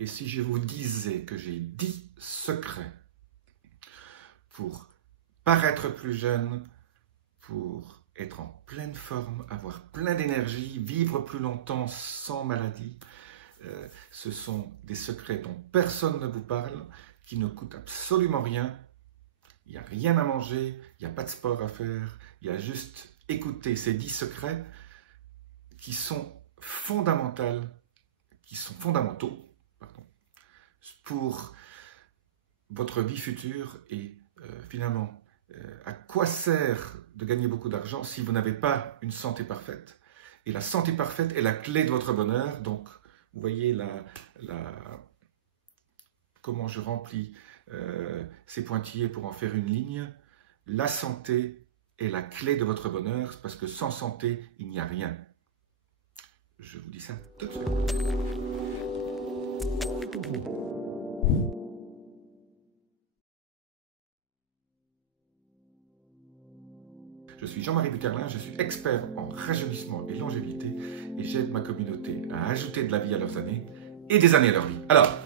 Et si je vous disais que j'ai 10 secrets pour paraître plus jeune, pour être en pleine forme, avoir plein d'énergie, vivre plus longtemps sans maladie, ce sont des secrets dont personne ne vous parle, qui ne coûtent absolument rien. Il n'y a rien à manger, il n'y a pas de sport à faire, il y a juste écouter ces 10 secrets qui sont fondamentaux, pardon, pour votre vie future et finalement, à quoi sert de gagner beaucoup d'argent si vous n'avez pas une santé parfaite? Et la santé parfaite est la clé de votre bonheur. Donc, vous voyez comment je remplis ces pointillés pour en faire une ligne. La santé est la clé de votre bonheur, parce que sans santé, il n'y a rien. Je vous dis ça tout de suite. Je suis Jean-Marie Buterlin, je suis expert en rajeunissement et longévité et j'aide ma communauté à ajouter de la vie à leurs années et des années à leur vie. Alors,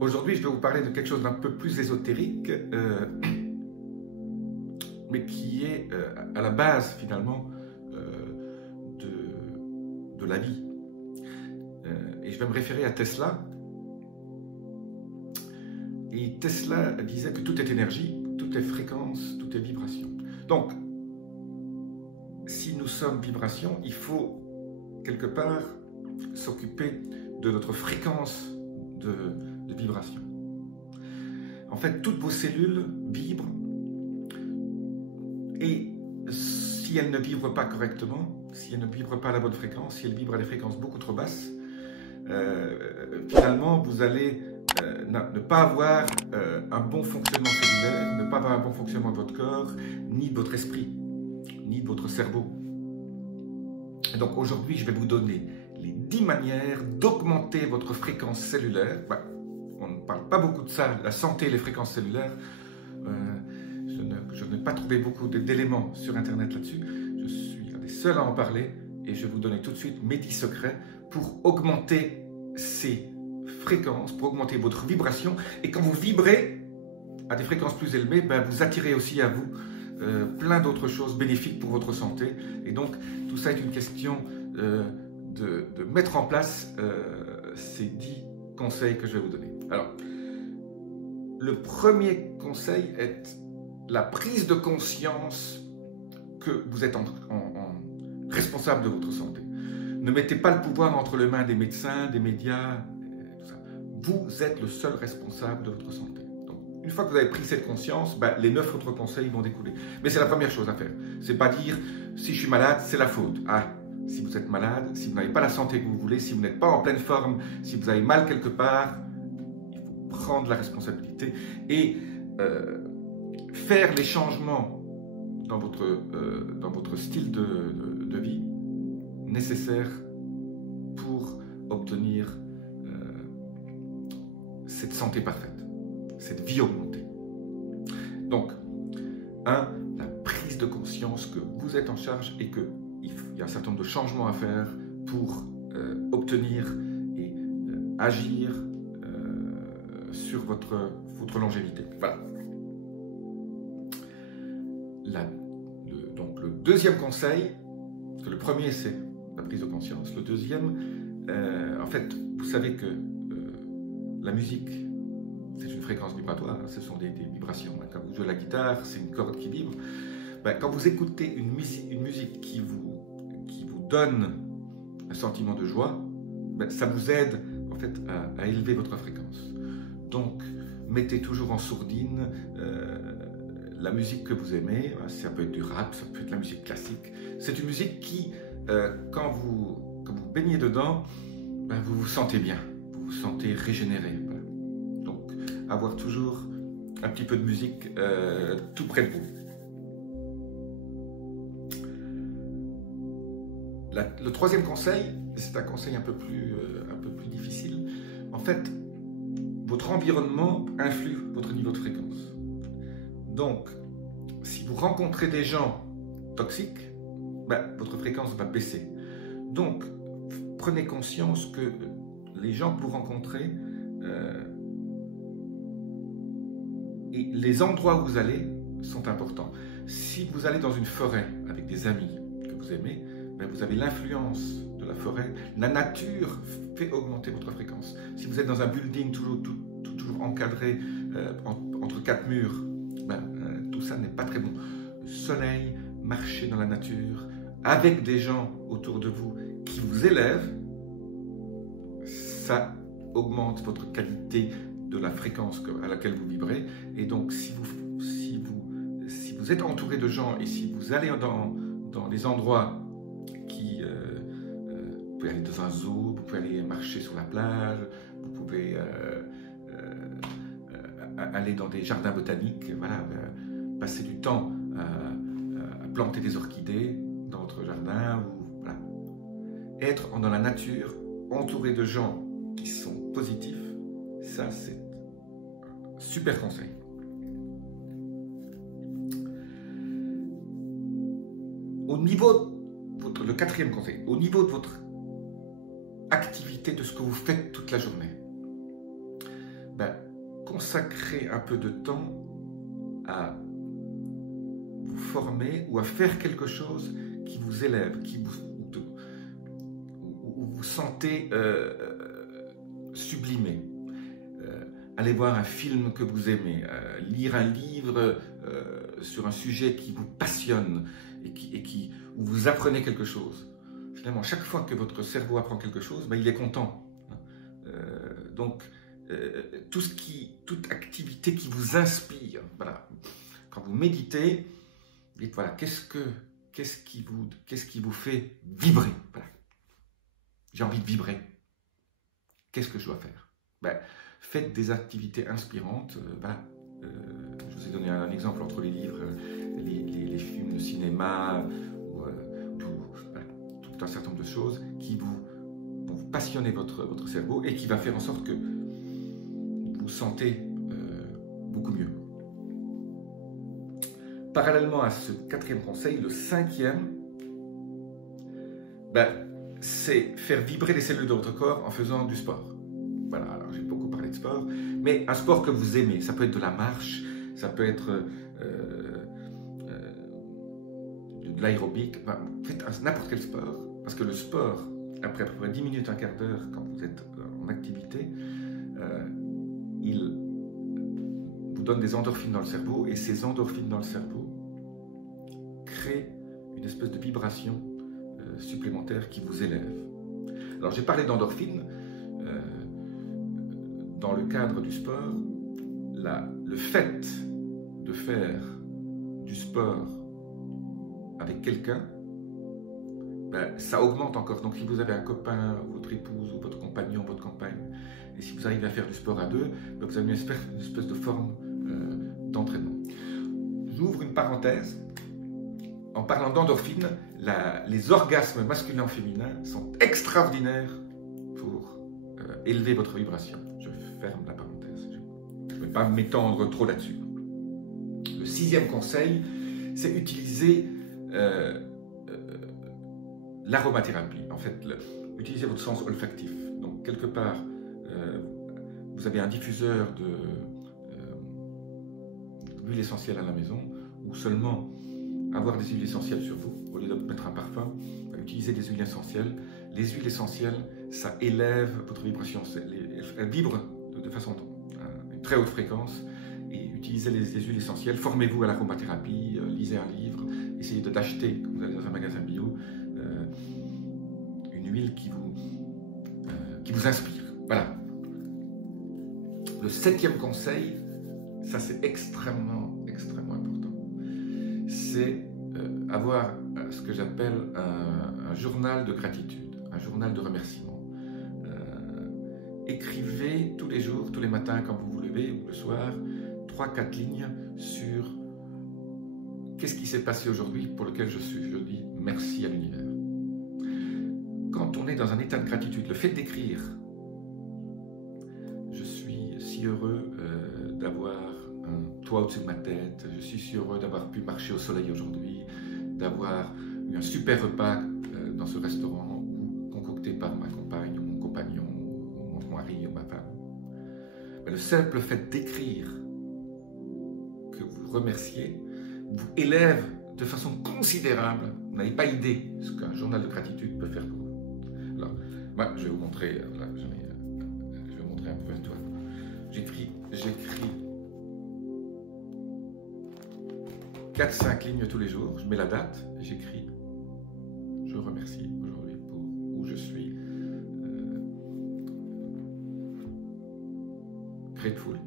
aujourd'hui, je vais vous parler de quelque chose d'un peu plus ésotérique, mais qui est à la base, finalement, de la vie. Et je vais me référer à Tesla. Et Tesla disait que tout est énergie, tout est fréquence, tout est vibration. Donc, si nous sommes vibration, il faut quelque part s'occuper de notre fréquence de vibration. En fait, toutes vos cellules vibrent et si elles ne vibrent pas correctement, si elles ne vibrent pas à la bonne fréquence, si elles vibrent à des fréquences beaucoup trop basses, finalement, vous allez ne pas avoir un bon fonctionnement cellulaire, ne pas avoir un bon fonctionnement de votre corps, ni de votre esprit, ni de votre cerveau. Et donc aujourd'hui, je vais vous donner les 10 manières d'augmenter votre fréquence cellulaire. On ne parle pas beaucoup de ça, la santé et les fréquences cellulaires. Je n'ai pas trouvé beaucoup d'éléments sur Internet là-dessus. Je suis un des seuls à en parler et je vais vous donner tout de suite mes 10 secrets pour augmenter ces fréquences, pour augmenter votre vibration. Et quand vous vibrez à des fréquences plus élevées, vous attirez aussi à vous plein d'autres choses bénéfiques pour votre santé. Et donc, tout ça est une question de mettre en place ces 10 conseils que je vais vous donner. Alors, le premier conseil est la prise de conscience que vous êtes responsable de votre santé. Ne mettez pas le pouvoir entre les mains des médecins, des médias, tout ça. Vous êtes le seul responsable de votre santé. Donc, une fois que vous avez pris cette conscience, les 9 autres conseils vont découler. Mais c'est la première chose à faire. C'est pas dire, si je suis malade, c'est la faute. Ah, si vous êtes malade, si vous n'avez pas la santé que vous voulez, si vous n'êtes pas en pleine forme, si vous avez mal quelque part, il faut prendre la responsabilité et faire les changements dans votre style de vie nécessaires pour obtenir cette santé parfaite, cette vie augmentée. Donc, la prise de conscience que vous êtes en charge et qu'il y a un certain nombre de changements à faire pour obtenir et agir sur votre longévité. Voilà. Donc le deuxième conseil, parce que le premier c'est la prise de conscience, le deuxième, en fait, vous savez que la musique, c'est une fréquence vibratoire, ce sont des vibrations. Quand vous jouez la guitare, c'est une corde qui vibre. Quand vous écoutez une musique qui vous donne un sentiment de joie, ça vous aide en fait à élever votre fréquence. Donc, mettez toujours en sourdine la musique que vous aimez. Ça peut être du rap, ça peut être de la musique classique. C'est une musique qui, quand vous baignez dedans, vous vous sentez bien, vous vous sentez régénéré. Voilà. Donc, avoir toujours un petit peu de musique tout près de vous. Le troisième conseil, c'est un conseil un peu plus difficile. En fait, votre environnement influe votre niveau de fréquence. Donc, si vous rencontrez des gens toxiques, votre fréquence va baisser. Donc, prenez conscience que les gens que vous rencontrez et les endroits où vous allez sont importants. Si vous allez dans une forêt avec des amis que vous aimez, ben vous avez l'influence de la forêt. La nature fait augmenter votre fréquence. Si vous êtes dans un building toujours encadré entre quatre murs, ben, tout ça n'est pas très bon. Le soleil, marcher dans la nature, avec des gens autour de vous qui vous élèvent, ça augmente votre qualité de la fréquence à laquelle vous vibrez. Et donc, si vous êtes entouré de gens et si vous allez dans des endroits vous pouvez aller dans un zoo, vous pouvez aller marcher sur la plage, vous pouvez aller dans des jardins botaniques, voilà, passer du temps à planter des orchidées dans votre jardin. Voilà. Être dans la nature, entouré de gens qui sont positifs, ça c'est un super conseil. Au niveau, le quatrième conseil, au niveau de votre activité, de ce que vous faites toute la journée, ben, consacrez un peu de temps à vous former ou à faire quelque chose qui vous élève, où vous sentez sublimé. Allez voir un film que vous aimez, lire un livre sur un sujet qui vous passionne et où vous apprenez quelque chose. Finalement, chaque fois que votre cerveau apprend quelque chose, ben, il est content. Donc, toute activité qui vous inspire, voilà. Quand vous méditez, dites voilà, qu'est-ce qui vous fait vibrer, voilà. J'ai envie de vibrer. Qu'est-ce que je dois faire? Ben, faites des activités inspirantes. Voilà. Je vous ai donné un exemple entre les livres, les films, le cinéma, voilà, tout un certain nombre de choses qui vont vous passionner votre cerveau et qui va faire en sorte que vous vous sentez beaucoup mieux. Parallèlement à ce quatrième conseil, le cinquième, ben, c'est faire vibrer les cellules de votre corps en faisant du sport. Voilà, alors j'ai beaucoup parlé de sport, mais un sport que vous aimez, ça peut être de la marche, ça peut être de l'aérobic, enfin, faites n'importe quel sport, parce que le sport, après à peu près 10 minutes, un quart d'heure, quand vous êtes en activité, il vous donne des endorphines dans le cerveau, et ces endorphines dans le cerveau créent une espèce de vibration supplémentaire qui vous élève. Alors j'ai parlé d'endorphines, dans le cadre du sport, le fait de faire du sport avec quelqu'un, ben, ça augmente encore. Donc si vous avez un copain, votre épouse, ou votre compagnon, votre compagne, et si vous arrivez à faire du sport à deux, ben, vous avez une espèce de forme d'entraînement. J'ouvre une parenthèse. En parlant d'endorphines, les orgasmes masculins-féminins sont extraordinaires pour élever votre vibration. Je ferme la parenthèse. Je ne vais pas m'étendre trop là-dessus. Le sixième conseil, c'est utiliser l'aromathérapie. En fait, utiliser votre sens olfactif. Donc, quelque part, vous avez un diffuseur d'huile essentielle à la maison, ou seulement avoir des huiles essentielles sur vous, au lieu de mettre un parfum, utilisez des huiles essentielles. Les huiles essentielles, ça élève votre vibration. Elles vibrent de façon à une très haute fréquence. Et utilisez les huiles essentielles. Formez-vous à l'aromathérapie, lisez un livre, essayez d'acheter, quand vous allez dans un magasin bio, une huile qui vous inspire. Voilà. Le septième conseil, ça c'est extrêmement important. C'est avoir ce que j'appelle un journal de gratitude, un journal de remerciement. Écrivez tous les jours, tous les matins quand vous vous levez ou le soir, 3-4 lignes sur qu'est-ce qui s'est passé aujourd'hui pour lequel je dis merci à l'univers. Quand on est dans un état de gratitude, le fait d'écrire, je suis si heureux d'avoir un toit au-dessus de ma tête, je suis si heureux d'avoir pu marcher au soleil aujourd'hui, d'avoir eu un super repas dans ce restaurant concocté par ma compagne ou mon compagnon, ou mari ou ma femme, le simple fait d'écrire que vous remerciez vous élève de façon considérable. Vous n'avez pas idée ce qu'un journal de gratitude peut faire pour vous. Alors, moi, je vais vous montrer, là, je vais vous montrer un peu une toile. J'écris 4-5 lignes tous les jours, je mets la date, j'écris, je remercie aujourd'hui pour où je suis grateful.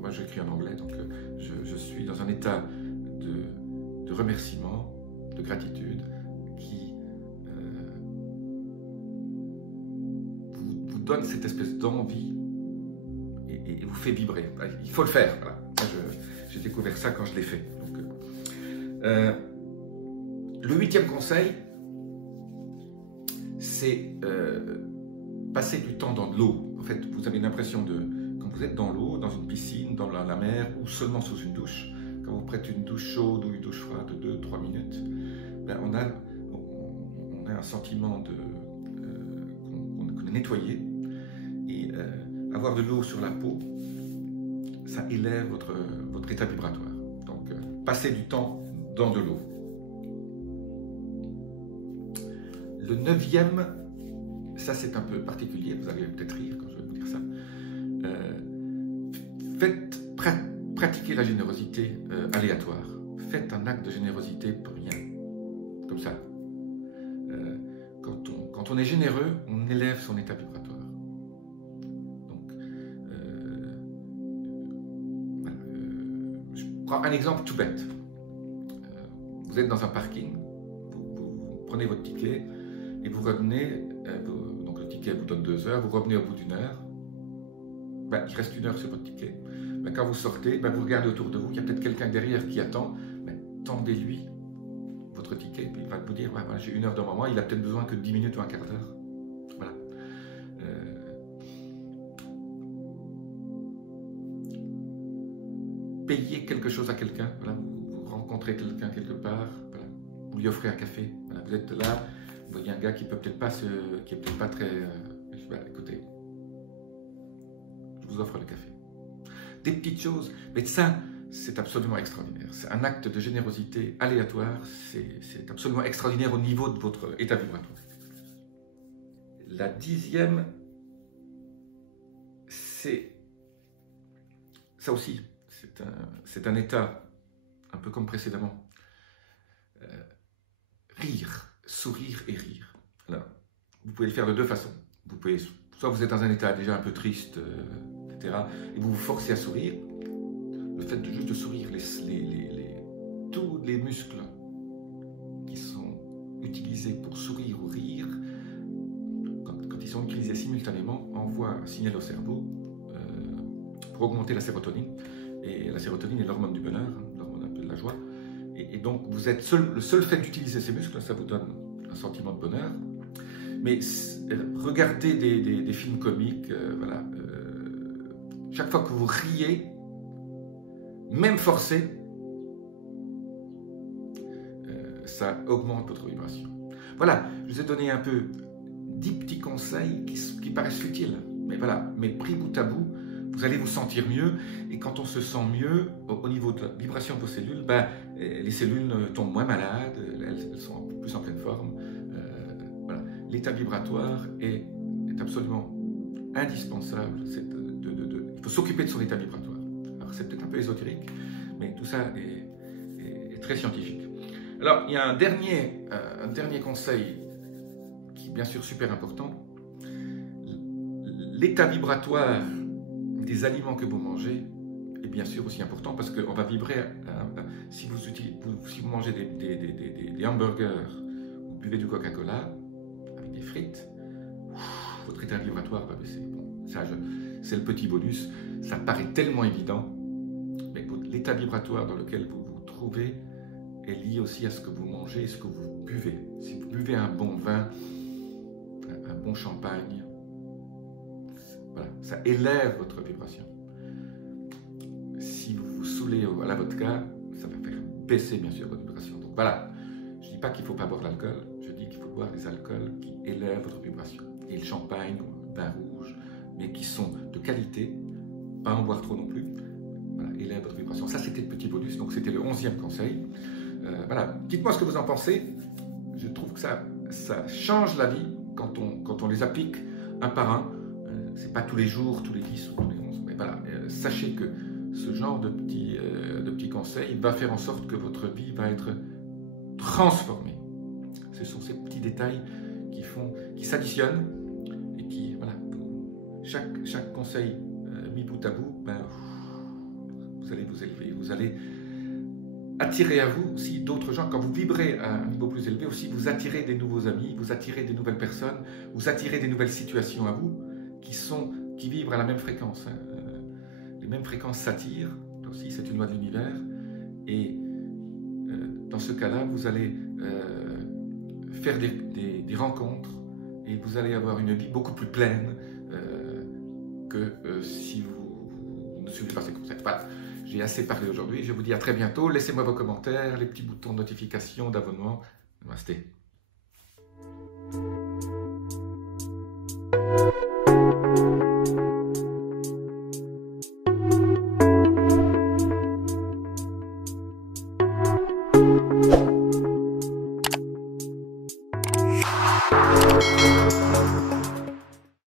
Moi, j'écris en anglais, donc je suis dans un état de remerciement, de gratitude, qui vous donne cette espèce d'envie et vous fait vibrer. Il faut le faire. Voilà. J'ai découvert ça quand je l'ai fait. Donc, le 8e conseil, c'est passer du temps dans de l'eau. En fait, vous avez l'impression de, quand vous êtes dans l'eau, dans une piscine, dans la mer ou seulement sous une douche, quand vous prêtez une douche chaude ou une douche froide de 2-3 minutes, ben on a un sentiment qu'on est nettoyé. Et avoir de l'eau sur la peau, ça élève votre état vibratoire. Donc, passez du temps dans de l'eau. Le 9e, ça c'est un peu particulier, vous allez peut-être rire quand je vais vous dire ça. Pratiquez la générosité aléatoire. Faites un acte de générosité pour rien, comme ça. Quand on est généreux, on élève son état vibratoire. Donc, voilà, je prends un exemple tout bête. Vous êtes dans un parking, vous prenez votre ticket et vous revenez, donc le ticket vous donne 2 heures, vous revenez au bout d'1 heure, ben, il reste 1 heure sur votre ticket. Ben, quand vous sortez, ben, vous regardez autour de vous, il y a peut-être quelqu'un derrière qui attend, ben, tendez-lui votre ticket, puis il va vous dire, ben, voilà, j'ai 1 heure devant moi, il a peut-être besoin que de 10 minutes ou un quart d'heure. Voilà. Payez quelque chose à quelqu'un, voilà, vous rencontrez quelqu'un quelque part, voilà, vous lui offrez un café, voilà, vous êtes là, vous voyez un gars qui peut peut-être pas très... écoutez, je vous offre le café. Des petites choses, mais ça, c'est absolument extraordinaire. C'est un acte de générosité aléatoire, c'est absolument extraordinaire au niveau de votre état vibratoire. La 10e, c'est ça aussi, c'est un état, un peu comme précédemment, rire, sourire et rire. Alors, vous pouvez le faire de 2 façons. Vous pouvez, soit vous êtes dans un état déjà un peu triste, etc., et vous vous forcez à sourire. Le fait juste de sourire, tous les muscles qui sont utilisés pour sourire ou rire, quand ils sont utilisés simultanément, envoient un signal au cerveau pour augmenter la sérotonine. Et la sérotonine est l'hormone du bonheur, l'hormone un peu de la joie. Et donc, vous êtes le seul fait d'utiliser ces muscles, ça vous donne un sentiment de bonheur. Mais regardez des films comiques, voilà. Chaque fois que vous riez, même forcé, ça augmente votre vibration. Voilà, je vous ai donné un peu 10 petits conseils qui paraissent futiles, mais voilà, mais pris bout à bout, vous allez vous sentir mieux, et quand on se sent mieux, au niveau de la vibration de vos cellules, ben, les cellules tombent moins malades, elles sont plus en pleine forme. Voilà. L'état vibratoire est absolument indispensable. Il faut s'occuper de son état vibratoire. Alors c'est peut-être un peu ésotérique, mais tout ça est très scientifique. Alors il y a un dernier conseil qui est bien sûr super important. L'état vibratoire des aliments que vous mangez est bien sûr aussi important, parce qu'on va vibrer, si vous mangez des hamburgers ou buvez du Coca-Cola avec des frites, votre état vibratoire va baisser. Bon, ça, c'est le petit bonus, ça paraît tellement évident, mais l'état vibratoire dans lequel vous vous trouvez est lié aussi à ce que vous mangez et ce que vous buvez. Si vous buvez un bon vin, un bon champagne, voilà, ça élève votre vibration. Si vous vous saoulez à la vodka, ça va faire baisser bien sûr votre vibration. Donc voilà, je ne dis pas qu'il ne faut pas boire l'alcool, je dis qu'il faut boire des alcools qui élèvent votre vibration. Et le champagne, le vin rouge, mais qui sont de qualité, pas en boire trop non plus. Voilà, élève votre vibration. Ça, c'était le petit bonus, donc c'était le 11e conseil. Voilà, dites-moi ce que vous en pensez. Je trouve que ça change la vie quand on les applique un par un. C'est pas tous les jours, tous les 10 ou tous les 11, mais voilà, sachez que ce genre de petits conseils va faire en sorte que votre vie va être transformée. Ce sont ces petits détails qui s'additionnent et qui, voilà, chaque conseil mis bout à bout, ben, vous allez vous élever, vous allez attirer à vous aussi d'autres gens. Quand vous vibrez à un niveau plus élevé aussi, vous attirez des nouveaux amis, vous attirez des nouvelles personnes, vous attirez des nouvelles situations à vous qui vibrent à la même fréquence. Les mêmes fréquences s'attirent, aussi c'est une loi de l'univers, et dans ce cas-là, vous allez faire des rencontres et vous allez avoir une vie beaucoup plus pleine que si vous ne suivez pas ces conseils. Voilà, j'ai assez parlé aujourd'hui, je vous dis à très bientôt, laissez-moi vos commentaires, les petits boutons de notification, d'abonnement. Namasté.